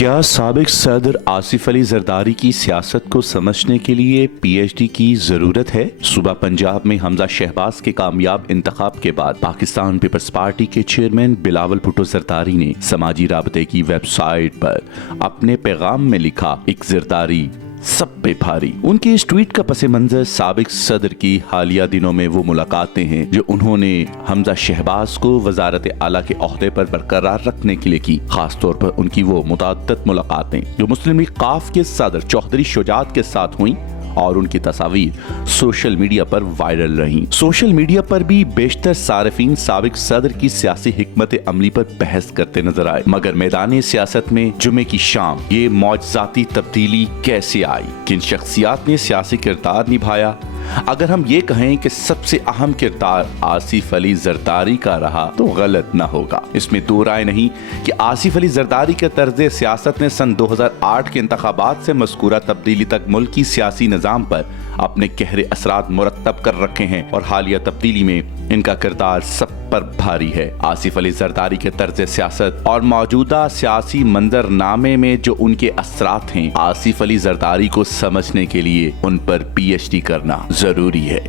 کیا سابق صدر آصف علی زرداری کی سیاست کو سمجھنے کے لیے پی ایچ ڈی کی ضرورت ہے؟ صوبہ پنجاب میں حمزہ شہباز کے کامیاب انتخاب کے بعد پاکستان پیپلز پارٹی کے چیئرمین بلاول بھٹو زرداری نے سماجی رابطے کی ویب سائٹ پر اپنے پیغام میں لکھا، ایک زرداری سب پہ بھاری۔ ان کے اس ٹویٹ کا پس منظر سابق صدر کی حالیہ دنوں میں وہ ملاقاتیں ہیں جو انہوں نے حمزہ شہباز کو وزارت اعلیٰ کے عہدے پر برقرار رکھنے کے لیے کی، خاص طور پر ان کی وہ متعدد ملاقاتیں جو مسلم لیگ ق کے صدر چوہدری شجاعت کے ساتھ ہوئیں اور ان کی تصاویر سوشل میڈیا پر وائرل رہیں۔ سوشل میڈیا پر بھی بیشتر صارفین سابق صدر کی سیاسی حکمت عملی پر بحث کرتے نظر آئے، مگر میدان سیاست میں جمعے کی شام یہ معجزاتی تبدیلی کیسے آئی؟ کن شخصیات نے سیاسی کردار نبھایا؟ اگر ہم یہ کہیں کہ سب سے اہم کردار آصف علی زرداری کا رہا تو غلط نہ ہوگا۔ اس میں دو رائے نہیں کہ آصف علی زرداری کے طرز سیاست نے سن 2008 کے انتخابات سے مذکورہ تبدیلی تک ملکی سیاسی نظام پر اپنے گہرے اثرات مرتب کر رکھے ہیں اور حالیہ تبدیلی میں ان کا کردار سب پر بھاری ہے۔ آصف علی زرداری کے طرز سیاست اور موجودہ سیاسی منظرنامے میں جو ان کے اثرات ہیں، آصف علی زرداری کو سمجھنے کے لیے ان پر پی ایچ ڈی کرنا ضروری ہے۔